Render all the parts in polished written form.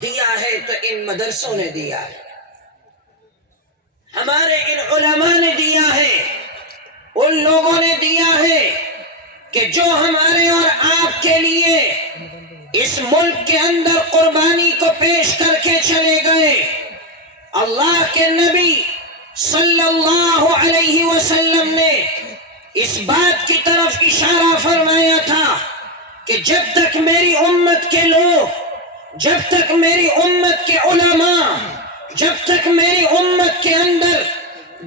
دیا ہے تو ان مدرسوں نے دیا ہے، ہمارے ان علماء نے دیا ہے، ان لوگوں نے دیا ہے کہ جو ہمارے اور آپ کے لیے اس ملک کے اندر قربانی کو پیش کر کے چلے گئے۔ اللہ کے نبی صلی اللہ علیہ وسلم نے اس بات کی طرف اشارہ فرمایا تھا کہ جب تک میری امت کے لوگ، جب تک میری امت کے علماء، جب تک میری امت کے اندر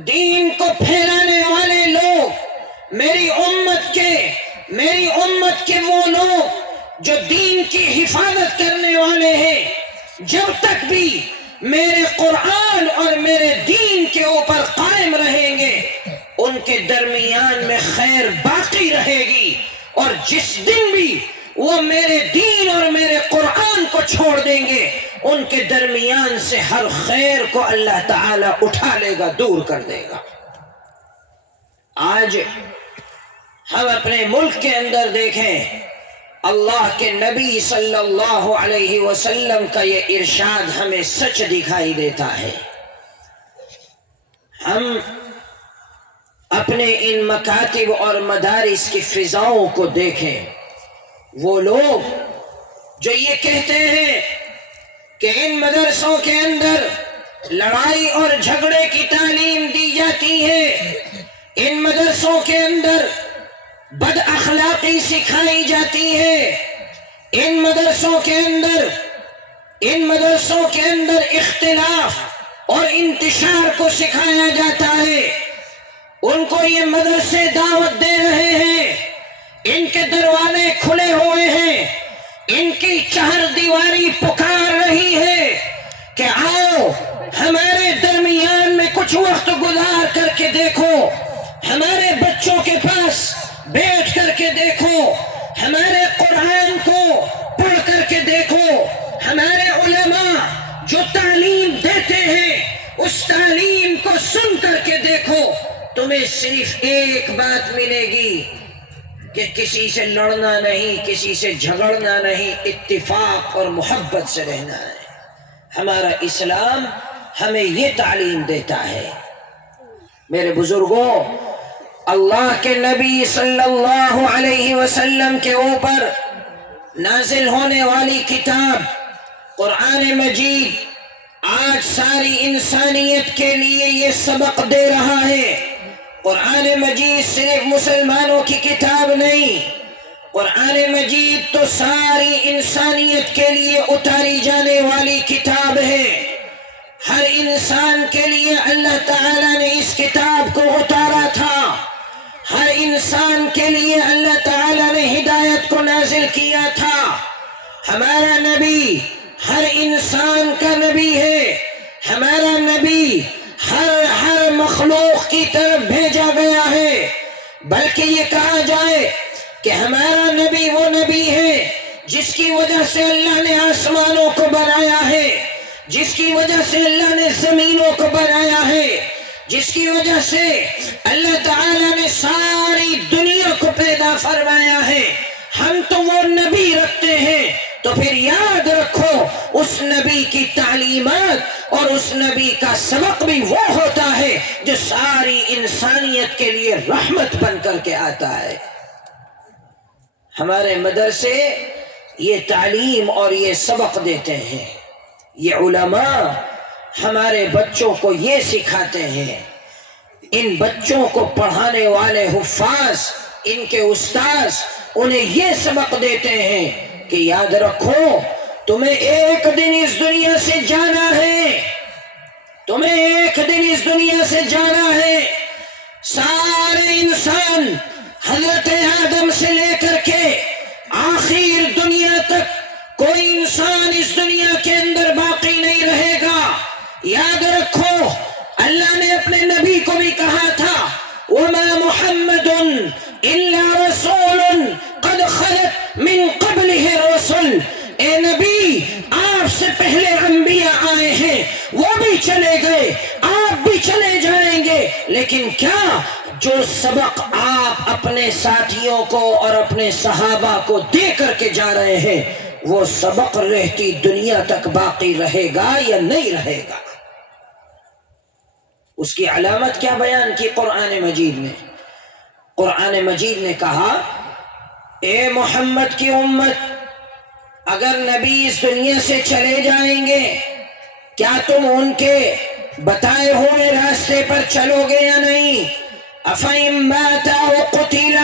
دین کو پھیلانے والے لوگ، میری امت کے وہ لوگ جو دین کی حفاظت کرنے والے ہیں، جب تک بھی میرے قرآن اور میرے دین کے اوپر قائم رہیں گے، ان کے درمیان میں خیر باقی رہے گی، اور جس دن بھی وہ میرے دین اور میرے قرآن کو چھوڑ دیں گے، ان کے درمیان سے ہر خیر کو اللہ تعالی اٹھا لے گا، دور کر دے گا۔ آج ہم اپنے ملک کے اندر دیکھیں، اللہ کے نبی صلی اللہ علیہ وسلم کا یہ ارشاد ہمیں سچ دکھائی دیتا ہے۔ ہم اپنے ان مکاتب اور مدارس کی فضاؤں کو دیکھیں، وہ لوگ جو یہ کہتے ہیں کہ ان مدرسوں کے اندر لڑائی اور جھگڑے کی تعلیم دی جاتی ہے، ان مدرسوں کے اندر بد اخلاقی سکھائی جاتی ہے، ان مدرسوں کے اندر اختلاف اور انتشار کو سکھایا جاتا ہے، ان کو یہ مدرسے دعوت دے رہے ہیں، ان کے دروازے کھلے ہوئے ہیں، ان کی چہر دیواری پکار رہی ہے کہ آؤ ہمارے درمیان میں کچھ وقت گزار کر کے دیکھو، ہمارے بچوں کے پاس بیٹھ کر کے دیکھو، ہمارے قرآن کو پڑھ کر کے دیکھو، ہمارے علماء جو تعلیم دیتے ہیں اس تعلیم کو سن کر کے دیکھو، تمہیں صرف ایک بات ملے گی کہ کسی سے لڑنا نہیں، کسی سے جھگڑنا نہیں، اتفاق اور محبت سے رہنا ہے۔ ہمارا اسلام ہمیں یہ تعلیم دیتا ہے۔ میرے بزرگوں، اللہ کے نبی صلی اللہ علیہ وسلم کے اوپر نازل ہونے والی کتاب قرآن مجید آج ساری انسانیت کے لیے یہ سبق دے رہا ہے۔ قرآن مجید صرف مسلمانوں کی کتاب نہیں، قرآن مجید تو ساری انسانیت کے لیے اتاری جانے والی کتاب ہے۔ ہر انسان کے لیے اللہ تعالی نے اس کتاب کو اتارا تھا، ہر انسان کے لیے اللہ تعالی نے ہدایت کو نازل کیا تھا۔ ہمارا نبی ہر انسان کا نبی ہے، ہمارا نبی ہر مخلوق کی طرف بھیجا گیا ہے، بلکہ یہ کہا جائے کہ ہمارا نبی وہ نبی ہے جس کی وجہ سے اللہ نے آسمانوں کو بنایا ہے، جس کی وجہ سے اللہ نے زمینوں کو بنایا ہے، جس کی وجہ سے اللہ تعالیٰ نے ساری دنیا کو پیدا فرمایا ہے۔ ہم تو وہ نبی رکھتے ہیں، تو پھر یاد رکھو اس نبی کی تعلیمات اور اس نبی کا سبق بھی وہ ہوتا ہے جو ساری انسانیت کے لیے رحمت بن کر کے آتا ہے۔ ہمارے مدرسے یہ تعلیم اور یہ سبق دیتے ہیں، یہ علماء ہمارے بچوں کو یہ سکھاتے ہیں، ان بچوں کو پڑھانے والے حفاظ، ان کے استاذ انہیں یہ سبق دیتے ہیں کہ یاد رکھو تمہیں ایک دن اس دنیا سے جانا ہے، تمہیں ایک دن اس دنیا سے جانا ہے۔ سارے انسان حضرت آدم سے لے کر کے آخر دنیا تک کوئی انسان اس دنیا کے اندر باقی نہیں رہے گا۔ یاد رکھو اللہ نے اپنے نبی کو بھی کہا تھا وَمَا مُحَمَّدٌ إِلَّا رَسُولٌ قَدْ خَلَتْ مِن قَبْلِهِ الرُّسُلُ، اے نبی آپ سے پہلے انبیاء آئے ہیں، وہ بھی چلے گئے، آپ بھی چلے جائیں گے، لیکن کیا جو سبق آپ اپنے ساتھیوں کو اور اپنے صحابہ کو دے کر کے جا رہے ہیں، وہ سبق رہتی دنیا تک باقی رہے گا یا نہیں رہے گا؟ اس کی علامت کیا بیان کی قرآن مجید میں؟ قرآن مجید نے کہا اے محمد کی امت، اگر نبی اس دنیا سے چلے جائیں گے کیا تم ان کے بتائے ہوئے راستے پر چلو گے یا نہیں؟ أَفَإِن مَاتَ أَوْ قُتِلَ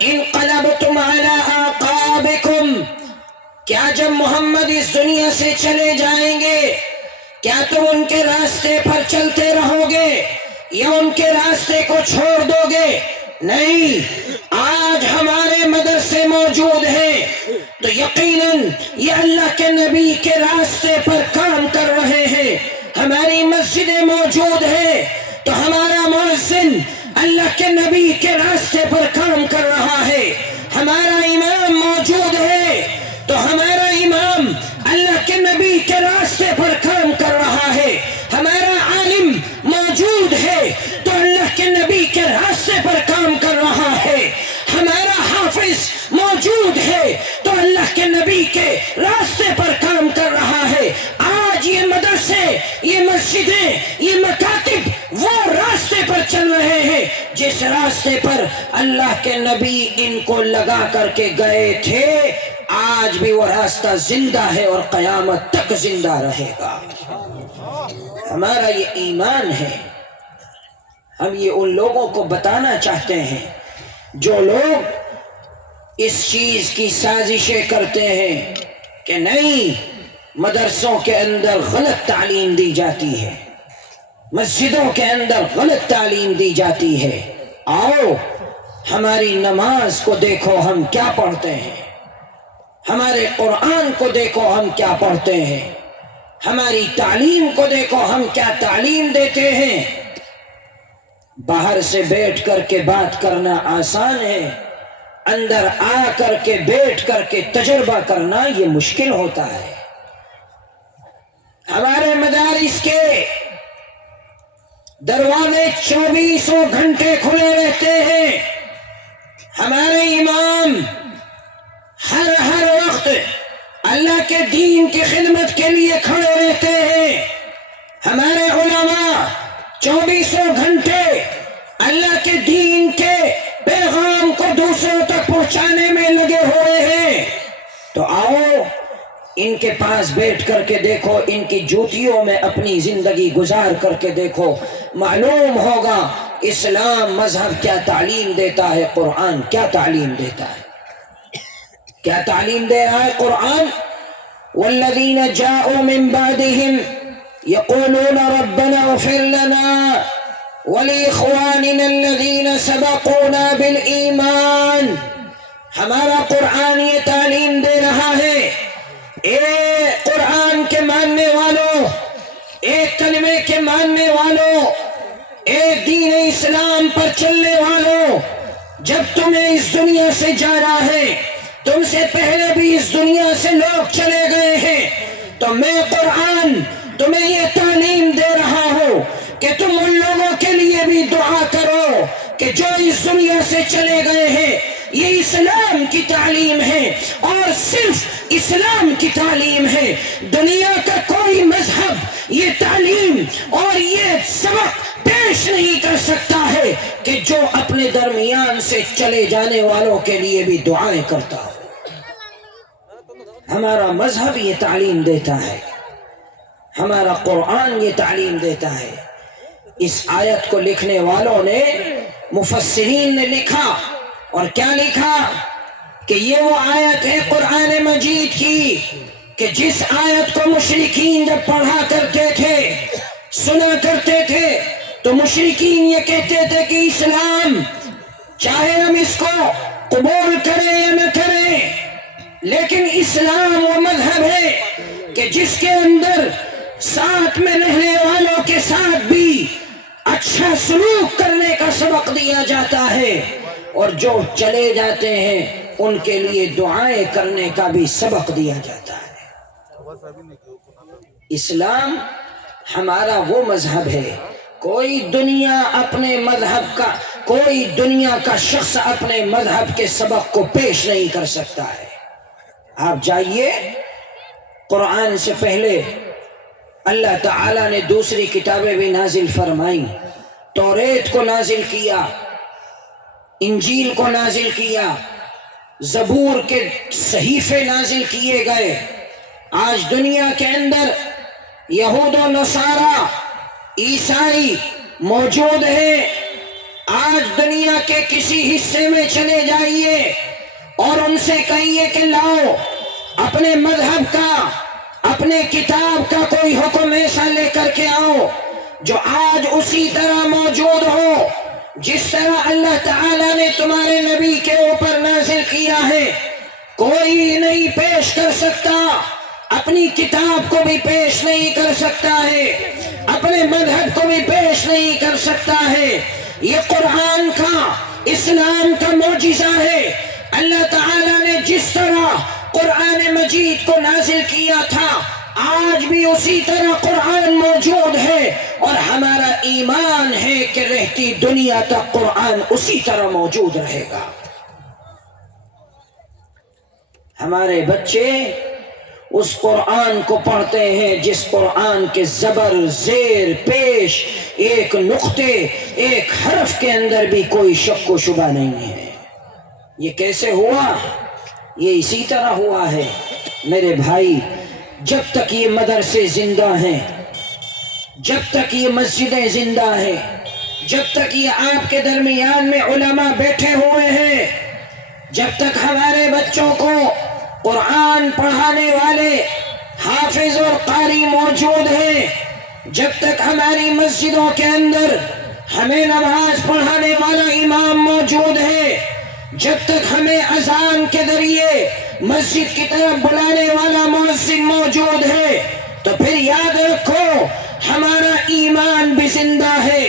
انقلبتم علی اعقابکم، کیا جب محمد اس دنیا سے چلے جائیں گے کیا تم ان کے راستے پر چلتے رہو گے یا ان کے راستے کو چھوڑ دو گے؟ نہیں، آج ہمارے مدرسے موجود ہیں تو یقیناً یہ اللہ کے نبی کے راستے پر کام کر رہے ہیں۔ ہماری مسجدیں موجود ہیں تو ہمارا مؤذن اللہ کے نبی کے راستے پر کام کر رہا ہے۔ ہمارا امام موجود ہے تو ہمارا امام اللہ کے نبی کے راستے پر کام کر رہا ہے۔ ہمارا عالم موجود ہے تو اللہ کے نبی کے راستے پر کام کر رہا ہے۔ ہمارا حافظ موجود ہے تو اللہ کے نبی کے راستے پر کام کر رہا ہے۔ آج یہ مدرسے، یہ مسجدیں، یہ مکاتب وہ راستے پر چل رہے ہیں جس راستے پر اللہ کے نبی ان کو لگا کر کے گئے تھے۔ آج بھی وہ راستہ زندہ ہے اور قیامت تک زندہ رہے گا۔ ہمارا یہ ایمان ہے۔ ہم یہ ان لوگوں کو بتانا چاہتے ہیں جو لوگ اس چیز کی سازشیں کرتے ہیں کہ نہیں، مدرسوں کے اندر غلط تعلیم دی جاتی ہے، مسجدوں کے اندر غلط تعلیم دی جاتی ہے۔ آؤ ہماری نماز کو دیکھو ہم کیا پڑھتے ہیں، ہمارے قرآن کو دیکھو ہم کیا پڑھتے ہیں، ہماری تعلیم کو دیکھو ہم کیا تعلیم دیتے ہیں۔ باہر سے بیٹھ کر کے بات کرنا آسان ہے، اندر آ کر کے بیٹھ کر کے تجربہ کرنا یہ مشکل ہوتا ہے۔ ہمارے مدارس کے دروازے 24 گھنٹے کھلے رہتے ہیں۔ ہمارے امام ہر وقت اللہ کے دین کی خدمت کے لیے کھڑے رہتے ہیں۔ ہمارے علماء 24 گھنٹے اللہ کے دین کے پیغام کو دوسروں تک پہنچانے میں لگے ہوئے ہیں۔ تو آؤ ان کے پاس بیٹھ کر کے دیکھو، ان کی جوتیوں میں اپنی زندگی گزار کر کے دیکھو، معلوم ہوگا اسلام مذہب کیا تعلیم دیتا ہے، قرآن کیا تعلیم دیتا ہے۔ کیا تعلیم دے رہا ہے قرآن؟ والذین جاءوا من بعدهم یقولون ربنا اغفر لنا ولإخواننا الذین سبقونا بالایمان۔ ہمارا قرآن یہ تعلیم دے رہا ہے، اے قرآن کے ماننے والوں، اے کلمے کے ماننے والوں، اے دین اسلام پر چلنے والوں، جب تمہیں اس دنیا سے جانا ہے، تم سے پہلے بھی اس دنیا سے لوگ چلے گئے ہیں، تو میں قرآن تمہیں یہ تعلیم دے رہا ہوں کہ تم ان لوگوں کے لیے بھی دعا کرو کہ جو اس دنیا سے چلے گئے ہیں۔ یہ اسلام کی تعلیم ہے اور صرف اسلام کی تعلیم ہے۔ دنیا کا کوئی مذہب یہ تعلیم اور یہ سبق پیش نہیں کر سکتا ہے کہ جو اپنے درمیان سے چلے جانے والوں کے لیے بھی دعائیں کرتا ہو۔ ہمارا مذہب یہ تعلیم دیتا ہے، ہمارا قرآن یہ تعلیم دیتا ہے۔ اس آیت کو لکھنے والوں نے، مفسرین نے لکھا، اور کیا لکھا کہ یہ وہ آیت ہے قرآن مجید کی کہ جس آیت کو مشرکین جب پڑھا کرتے تھے، سنا کرتے تھے، تو مشرکین یہ کہتے تھے کہ اسلام چاہے ہم اس کو قبول کریں یا نہ کریں، لیکن اسلام وہ مذہب ہے کہ جس کے اندر ساتھ میں رہنے والوں کے ساتھ بھی اچھا سلوک کرنے کا سبق دیا جاتا ہے، اور جو چلے جاتے ہیں ان کے لیے دعائیں کرنے کا بھی سبق دیا جاتا ہے۔ اسلام ہمارا وہ مذہب ہے، کوئی دنیا کا شخص اپنے مذہب کے سبق کو پیش نہیں کر سکتا ہے۔ آپ جائیے، قرآن سے پہلے اللہ تعالیٰ نے دوسری کتابیں بھی نازل فرمائیں، توریت کو نازل کیا، انجیل کو نازل کیا، زبور کے صحیفے نازل کیے گئے۔ آج دنیا کے اندر یہود و نصارہ، عیسائی موجود ہیں۔ آج دنیا کے کسی حصے میں چلے جائیے اور ان سے کہیے کہ لاؤ اپنے مذہب کا، اپنے کتاب کا کوئی حکم ایسا لے کر کے آؤ جو آج اسی طرح موجود ہو جس طرح اللہ تعالیٰ نے تمہارے نبی کے اوپر نازل کیا ہے۔ کوئی نہیں پیش کر سکتا، اپنی کتاب کو بھی پیش نہیں کر سکتا ہے، اپنے مذہب کو بھی پیش نہیں کر سکتا ہے۔ یہ قرآن کا، اسلام کا معجزہ ہے۔ اللہ تعالیٰ نے جس طرح قرآن مجید کو نازل کیا تھا، آج بھی اسی طرح قرآن موجود ہے، اور ہمارا ایمان ہے کہ رہتی دنیا تک قرآن اسی طرح موجود رہے گا۔ ہمارے بچے اس قرآن کو پڑھتے ہیں جس قرآن کے زبر، زیر، پیش، ایک نقطے، ایک حرف کے اندر بھی کوئی شک و شبہ نہیں ہے۔ یہ کیسے ہوا؟ یہ اسی طرح ہوا ہے میرے بھائی۔ جب تک یہ مدرسے زندہ ہیں، جب تک یہ مسجدیں زندہ ہیں، جب تک یہ آپ کے درمیان میں علماء بیٹھے ہوئے ہیں، جب تک ہمارے بچوں کو قرآن پڑھانے والے حافظ اور قاری موجود ہیں، جب تک ہماری مسجدوں کے اندر ہمیں نماز پڑھانے والا امام موجود ہے، جب تک ہمیں اذان کے ذریعے مسجد کی طرف بلانے والا مؤذن موجود ہے، تو پھر یاد رکھو ہمارا ایمان بھی زندہ ہے،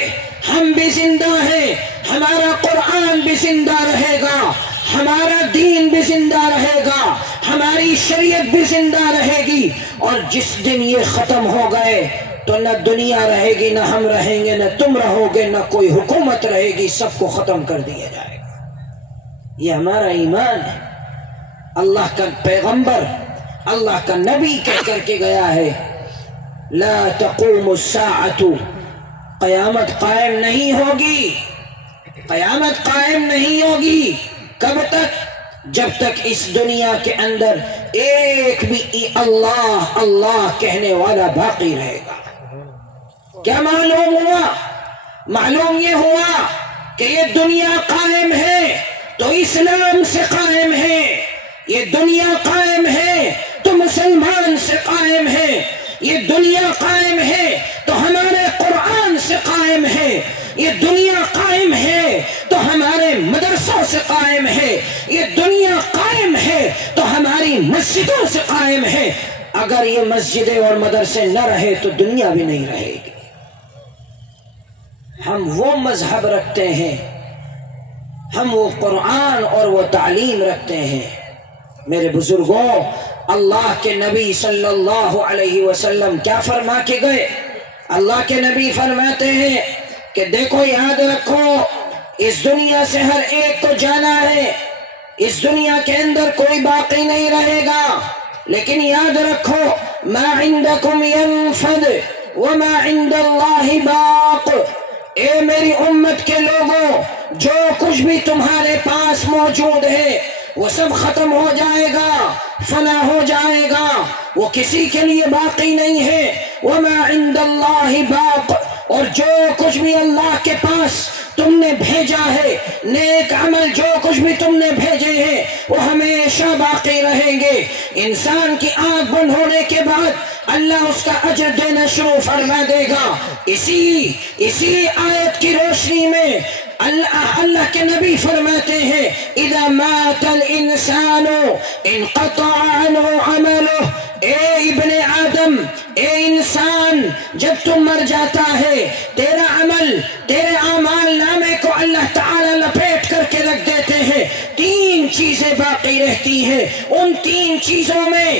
ہم بھی زندہ ہیں، ہمارا قرآن بھی زندہ رہے گا، ہمارا دین بھی زندہ رہے گا، ہماری شریعت بھی زندہ رہے گی۔ اور جس دن یہ ختم ہو گئے تو نہ دنیا رہے گی، نہ ہم رہیں گے، نہ تم رہو گے، نہ کوئی حکومت رہے گی، سب کو ختم کر دیا جائے گا۔ یہ ہمارا ایمان ہے۔ اللہ کا پیغمبر، اللہ کا نبی کہہ کر کے گیا ہے، لا تقوم الساعۃ، قیامت قائم نہیں ہوگی، قیامت قائم نہیں ہوگی۔ کب تک؟ جب تک اس دنیا کے اندر ایک بھی اللہ اللہ کہنے والا باقی رہے گا۔ کیا معلوم ہوا؟ معلوم یہ ہوا کہ یہ دنیا قائم ہے تو اسلام سے قائم ہے، یہ دنیا قائم ہے تو مسلمان سے قائم ہے، یہ دنیا قائم ہے تو ہمارے قرآن سے قائم ہے، یہ دنیا قائم ہے تو ہمارے مدرسوں سے قائم ہے، یہ دنیا قائم ہے تو ہماری مسجدوں سے قائم ہے۔ اگر یہ مسجدیں اور مدرسے نہ رہے تو دنیا بھی نہیں رہے گی۔ ہم وہ مذہب رکھتے ہیں، ہم وہ قرآن اور وہ تعلیم رکھتے ہیں۔ میرے بزرگوں، اللہ کے نبی صلی اللہ علیہ وسلم کیا فرما کے گئے؟ اللہ کے نبی فرماتے ہیں کہ دیکھو، یاد رکھو اس دنیا سے ہر ایک کو جانا ہے، اس دنیا کے اندر کوئی باقی نہیں رہے گا، لیکن یاد رکھو ما عندکم ينفد وما عند اللہ باق۔ اے میری امت کے لوگوں، جو کچھ بھی تمہارے پاس موجود ہے وہ سب ختم ہو جائے گا، فنا ہو جائے گا، وہ کسی کے لیے باقی نہیں ہے۔ وما عند اللہ باق، اور جو کچھ بھی اللہ کے پاس تم نے بھیجا ہے، نیک عمل جو کچھ بھی تم نے بھیجے ہیں وہ ہمیشہ باقی رہیں گے۔ انسان کی آنکھ بند ہونے کے بعد اللہ اس کا اجر دینا شروع فرما دے گا۔ اسی آیت کی روشنی میں اللہ کے نبی فرماتے ہیں اذا مات الانسان انقطع عنہ عمله۔ اے ابن آدم، اے انسان، جب تم مر جاتا ہے تیرا عمل، تیرے اعمال نامے کو اللہ تعالی لپیٹ کر کے رکھ دیتے ہیں، تین چیزیں باقی رہتی ہیں۔ ان تین چیزوں میں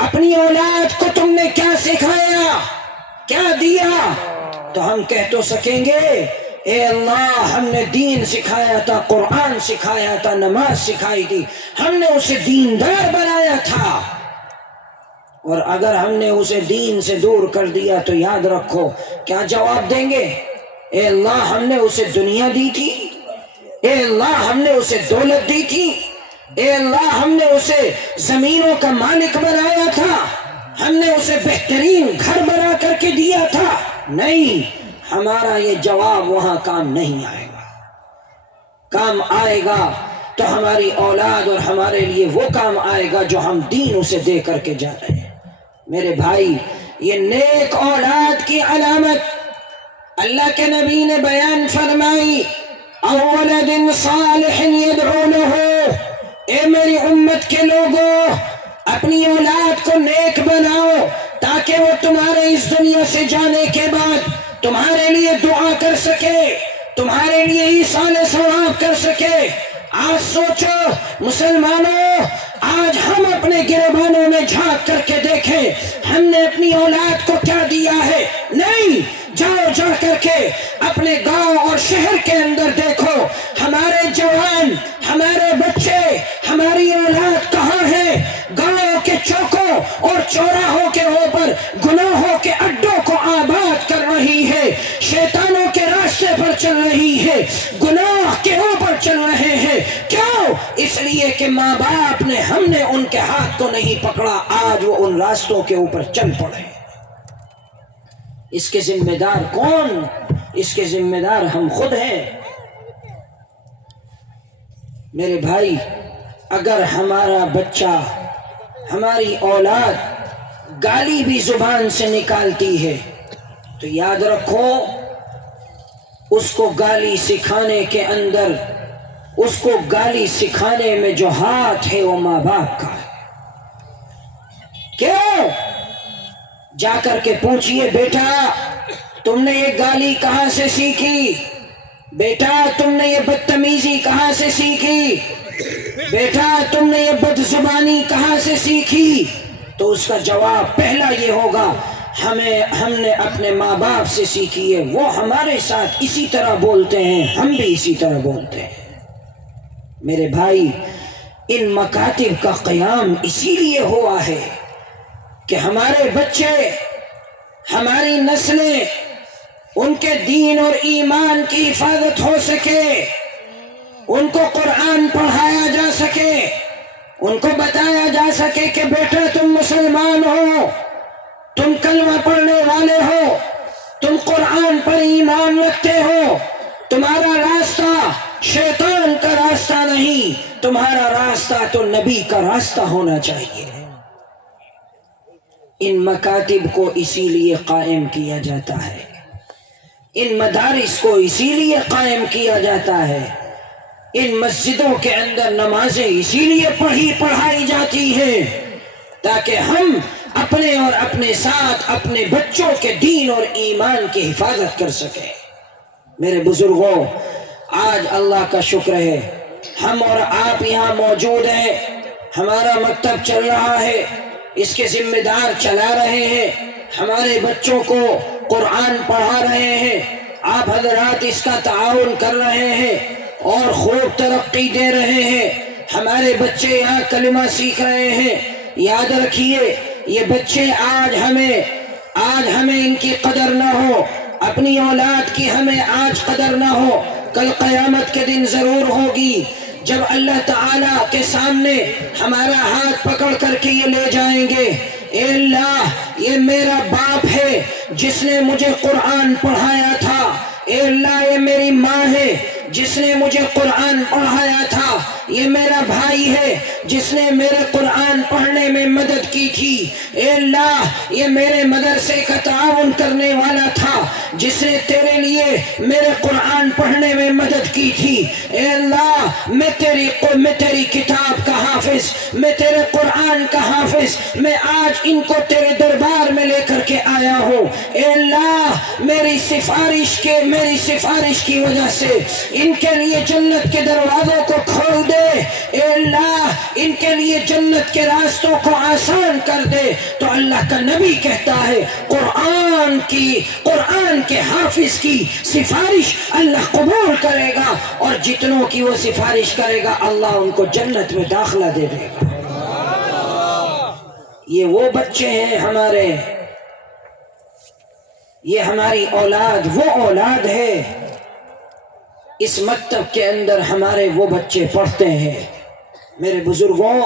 اپنی اولاد کو تم نے کیا سکھایا، کیا دیا؟ تو ہم کہہ تو سکیں گے اے اللہ ہم نے دین سکھایا تھا، قرآن سکھایا تھا، نماز سکھائی تھی، ہم نے اسے دیندار بنایا تھا۔ اور اگر ہم نے اسے دین سے دور کر دیا تو یاد رکھو کیا جواب دیں گے؟ اے اللہ ہم نے اسے دنیا دی تھی، اے اللہ ہم نے اسے دولت دی تھی، اے اللہ ہم نے اسے زمینوں کا مالک بنایا تھا، ہم نے اسے بہترین گھر بنا کر کے دیا تھا۔ نہیں، ہمارا یہ جواب وہاں کام نہیں آئے گا۔ کام آئے گا تو ہماری اولاد اور ہمارے لیے وہ کام آئے گا جو ہم دین اسے دے کر کے جا رہے ہیں۔ میرے بھائی، یہ نیک اولاد کی علامت اللہ کے نبی نے بیان فرمائی، اولد صالح یدعو له۔ اے میری امت کے لوگوں، اپنی اولاد کو نیک بناؤ تاکہ وہ تمہارے اس دنیا سے جانے کے بعد تمہارے لیے دعا کر سکے، تمہارے لیے ایصال ثواب کر سکے۔ آج سوچو مسلمانوں، آج ہم اپنے گریبانوں میں جھانک کر کے دیکھیں ہم نے اپنی اولاد کو کیا دیا ہے۔ نہیں، جاؤ جا کر کے اپنے گاؤں اور شہر کے اندر دیکھو، ہمارے جوان، ہمارے بچے، ہماری اولاد کہاں ہے؟ گاؤں کے چوکوں اور چوراہوں کے اوپر گناہوں کے اڈوں کو آباد کر رہی ہے، شیطانوں کے راستے پر چل رہی ہے، گناہ کے اوپر چل رہے ہیں۔ کیوں؟ اس لیے کہ ماں باپ نے، ہم نے ان کے ہاتھ کو نہیں پکڑا، آج وہ ان راستوں کے اوپر چل پڑے۔ اس کے ذمہ دار کون؟ اس کے ذمہ دار ہم خود ہیں۔ میرے بھائی، اگر ہمارا بچہ، ہماری اولاد گالی بھی زبان سے نکالتی ہے تو یاد رکھو اس کو گالی سکھانے کے اندر، اس کو گالی سکھانے میں جو ہاتھ ہے وہ ماں باپ کا ہے۔ کیوں؟ جا کر کے پوچھئے بیٹا تم نے یہ گالی کہاں سے سیکھی؟ بیٹا تم نے یہ بدتمیزی کہاں سے سیکھی؟ بیٹا تم نے یہ بد زبانی کہاں سے سیکھی؟ تو اس کا جواب پہلا یہ ہوگا، ہم نے اپنے ماں باپ سے سیکھی ہے، وہ ہمارے ساتھ اسی طرح بولتے ہیں، ہم بھی اسی طرح بولتے ہیں۔ میرے بھائی، ان مکاتب کا قیام اسی لیے ہوا ہے کہ ہمارے بچے، ہماری نسلیں، ان کے دین اور ایمان کی حفاظت ہو سکے، ان کو قرآن پڑھایا جا سکے، ان کو بتایا جا سکے کہ بیٹا تم مسلمان ہو، تم کلمہ پڑھنے والے ہو، تم قرآن پر ایمان رکھتے ہو، تمہارا راستہ شیطان کا راستہ نہیں، تمہارا راستہ تو نبی کا راستہ ہونا چاہیے۔ ان مکاتب کو اسی لیے قائم کیا جاتا ہے، ان مدارس کو اسی لیے قائم کیا جاتا ہے، ان مسجدوں کے اندر نمازیں اسی لیے پڑھائی جاتی ہیں تاکہ ہم اپنے اور اپنے ساتھ اپنے بچوں کے دین اور ایمان کی حفاظت کر سکیں۔ میرے بزرگوں، آج اللہ کا شکر ہے ہم اور آپ یہاں موجود ہیں، ہمارا مکتب چل رہا ہے، اس کے ذمہ دار چلا رہے ہیں، ہمارے بچوں کو قرآن پڑھا رہے ہیں، آپ حضرات اس کا تعاون کر رہے ہیں اور خوب ترقی دے رہے ہیں، ہمارے بچے یہاں کلمہ سیکھ رہے ہیں۔ یاد رکھیے یہ بچے آج ہمیں ان کی قدر نہ ہو، اپنی اولاد کی ہمیں آج قدر نہ ہو، کل قیامت کے دن ضرور ہوگی، جب اللہ تعالیٰ کے سامنے ہمارا ہاتھ پکڑ کر کے یہ لے جائیں گے، اے اللہ یہ میرا باپ ہے جس نے مجھے قرآن پڑھایا تھا، اے اللہ یہ میری ماں ہے جس نے مجھے قرآن پڑھایا تھا، یہ میرا بھائی ہے جس نے میرے قرآن پڑھنے میں مدد کی تھی، اے اللہ یہ میرے مدرسے کا تعاون کرنے والا تھا جس نے تیرے لیے میرے قرآن پڑھنے میں مدد کی تھی، اے اللہ میں تیری کتاب کا حافظ، میں تیرے قرآن کا حافظ، میں آج ان کو تیرے دربار میں لے کر کے آیا ہوں، اے اللہ میری سفارش کی وجہ سے ان کے لیے جنت کے دروازوں کو کھول دے، اے اللہ ان کے لیے جنت کے راستوں کو آسان کر دے، تو اللہ کا نبی کہتا ہے قرآن کے حافظ کی سفارش اللہ قبول کرے گا، اور جتنوں کی وہ سفارش کرے گا اللہ ان کو جنت میں داخلہ دے دے گا۔ یہ وہ بچے ہیں ہمارے، یہ ہماری اولاد وہ اولاد ہے، اس مکتب کے اندر ہمارے وہ بچے پڑھتے ہیں۔ میرے بزرگوں،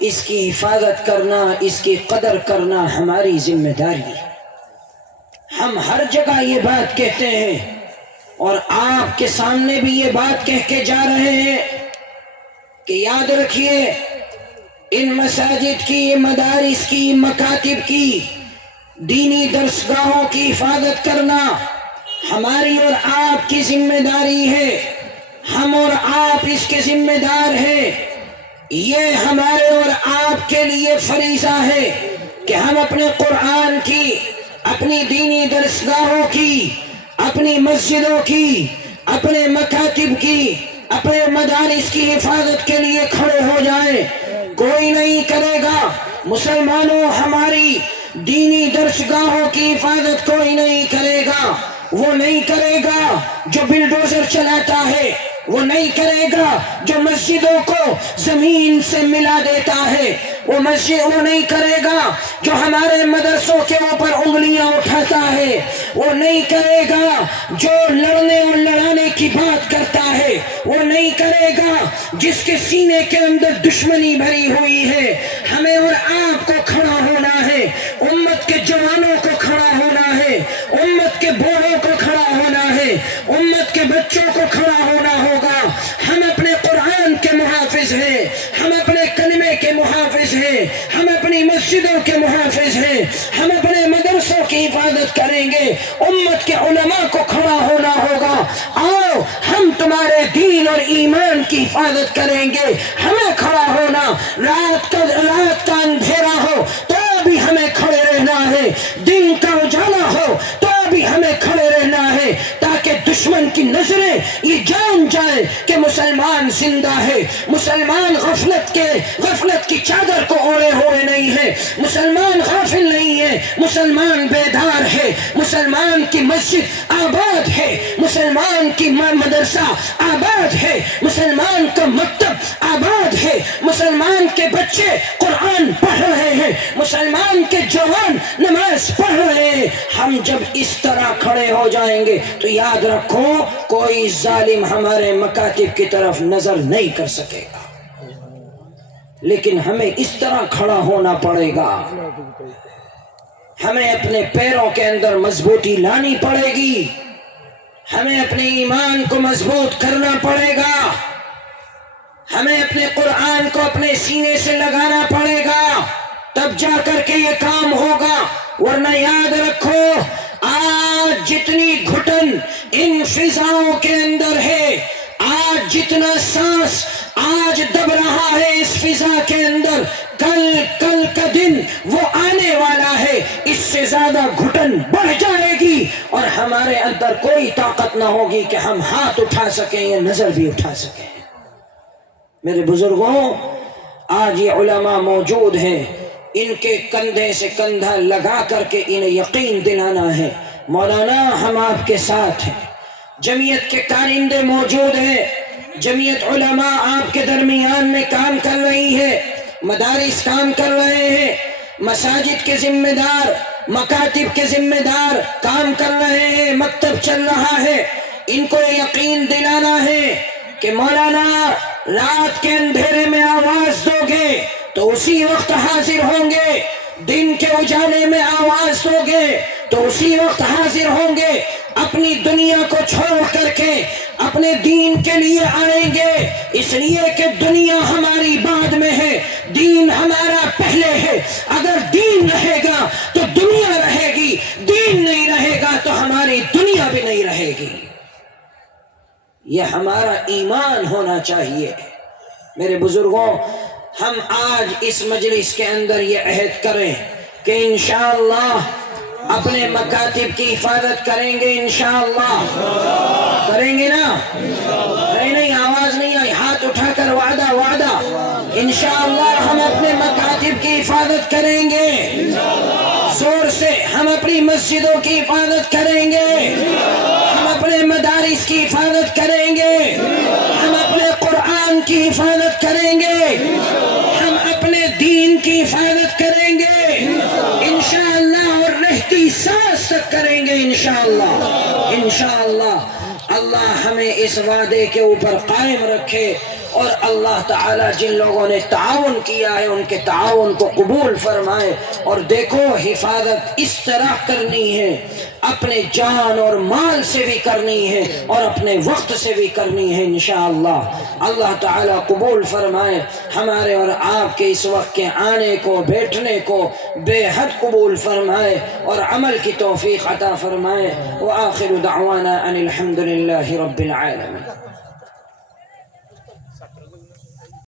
اس کی حفاظت کرنا، اس کی قدر کرنا ہماری ذمہ داری ہے۔ ہم ہر جگہ یہ بات کہتے ہیں اور آپ کے سامنے بھی یہ بات کہہ کے جا رہے ہیں کہ یاد رکھیے ان مساجد کی، مدارس کی، مکاتب کی، دینی درسگاہوں کی حفاظت کرنا ہماری اور آپ کی ذمہ داری ہے۔ ہم اور آپ اس کے ذمہ دار ہیں۔ یہ ہمارے اور آپ کے لیے فریضہ ہے کہ ہم اپنے قرآن کی، اپنی دینی درسگاہوں کی، اپنی مسجدوں کی، اپنے مکاتب کی، اپنے مدارس کی حفاظت کے لیے کھڑے ہو جائیں۔ کوئی نہیں کرے گا مسلمانوں، ہماری دینی درسگاہوں کی حفاظت کوئی نہیں کرے گا۔ وہ نہیں کرے گا جو بلڈوزر چلاتا ہے، وہ نہیں کرے گا جو مسجدوں کو زمین سے ملا دیتا ہے، وہ نہیں کرے گا جو ہمارے مدرسوں کے اوپر انگلیاں اٹھاتا ہے، وہ نہیں کرے گا جو لڑنے اور لڑانے کی بات کرتا ہے، وہ نہیں کرے گا جس کے سینے کے اندر دشمنی بھری ہوئی ہے۔ ہمیں اور آپ کو کھڑا ہونا ہے، امت کے جوانوں کو کھڑا ہونا ہے، امت کے بوڑھوں کو کھڑا ہونا ہے، امت کے بچوں کو کھڑا ہونا ہوگا۔ ہم اپنے قرآن کے محافظ ہیں، ہم اپنے کلمے کے محافظ ہیں، ہم اپنی مسجدوں کے محافظ ہیں، ہم اپنے مدرسوں کی حفاظت کریں گے، امت کے علماء کو کھڑا ہونا ہوگا۔ آؤ ہم تمہارے دین اور ایمان کی حفاظت کریں گے، ہمیں کھڑا ہونا، رات کا اندھیرا ہو تو بھی ہمیں کھڑے رہنا ہے، دن کا اجالا ہو تو بھی ہمیں کھڑے رہنا ہے، تاکہ دشمن کی نظریں یہ جان جائے کہ مسلمان زندہ ہے، مسلمان غفلت کی چادر کو اوڑے ہوئے نہیں ہے، مسلمان غافل نہیں ہے، مسلمان بیدار ہے، مسلمان کی مسجد آباد ہے، مسلمان کی مدرسہ آباد ہے، مسلمان کا مکتب آباد ہے، مسلمان کے بچے قرآن پڑھ رہے ہیں، مسلمان کے جوان نماز پڑھ رہے ہیں۔ ہم جب اس طرح کھڑے ہو جائیں گے تو یاد رکھو کوئی ظالم ہمارے مکاتب کی طرف نظر نہیں کر سکے گا، لیکن ہمیں اس طرح کھڑا ہونا پڑے گا، ہمیں اپنے پیروں کے اندر مضبوطی لانی پڑے گی، ہمیں اپنے ایمان کو مضبوط کرنا پڑے گا، ہمیں اپنے قرآن کو اپنے سینے سے لگانا پڑے گا، تب جا کر کے یہ کام ہوگا۔ ورنہ یاد رکھو آج جتنی گھٹن ان فضاؤں کے اندر ہے، آج جتنا سانس آج دب رہا ہے اس فضا کے اندر، کل کا دن وہ آنے والا ہے، اس سے زیادہ گھٹن بڑھ جائے گی اور ہمارے اندر کوئی طاقت نہ ہوگی کہ ہم ہاتھ اٹھا سکیں یا نظر بھی اٹھا سکیں۔ میرے بزرگوں، آج یہ علماء موجود ہیں، ان کے کندھے سے کندھا لگا کر کے انہیں یقین دلانا ہے مولانا ہم آپ کے ساتھ ہیں، جمعیت کے کارندے موجود ہیں، جمعیت علماء آپ کے درمیان میں کام کر رہی ہے، مدارس کام کر رہے ہیں، مساجد کے ذمہ دار، مکاتب کے ذمہ دار کام کر رہے ہیں، مکتب چل رہا ہے، ان کو یقین دلانا ہے کہ مولانا رات کے اندھیرے میں آواز دو گے تو اسی وقت حاضر ہوں گے، دن کے اجالے میں آواز دو گے تو اسی وقت حاضر ہوں گے، اپنی دنیا کو چھوڑ کر کے اپنے دین کے لیے آئیں گے، اس لیے کہ دنیا ہماری بعد میں ہے، دین ہمارا پہلے ہے۔ اگر دین رہے گا تو دنیا رہے گی، دین نہیں رہے گا تو ہماری دنیا بھی نہیں رہے گی۔ یہ ہمارا ایمان ہونا چاہیے۔ میرے بزرگوں، ہم آج اس مجلس کے اندر یہ عہد کریں کہ انشاءاللہ اپنے مکاتب کی حفاظت کریں گے انشاءاللہ؟ کریں گے نا؟ نہیں آواز نہیں آئی، ہاتھ اٹھا کر وعدہ وعدہ انشاءاللہ ہم اپنے مکاتب کی حفاظت کریں گے، زور سے ہم اپنی مسجدوں کی حفاظت کریں گے، ہم اپنے مدارس کی حفاظت کریں گے، ہم اپنے قرآن کی حفاظت کریں گے، ہم اپنے دین کی حفاظت کریں گے انشاءاللہ، اور رہتی سانس تک کریں گے انشاءاللہ۔ انشاءاللہ اللہ ہمیں اس وعدے کے اوپر قائم رکھے، اور اللہ تعالی جن لوگوں نے تعاون کیا ہے ان کے تعاون کو قبول فرمائے۔ اور دیکھو حفاظت اس طرح کرنی ہے، اپنے جان اور مال سے بھی کرنی ہے اور اپنے وقت سے بھی کرنی ہے انشاءاللہ۔ اللہ تعالی قبول فرمائے، ہمارے اور آپ کے اس وقت کے آنے کو بیٹھنے کو بے حد قبول فرمائے اور عمل کی توفیق عطا فرمائے۔ وآخر دعوانا ان الحمد للہ رب العالمین۔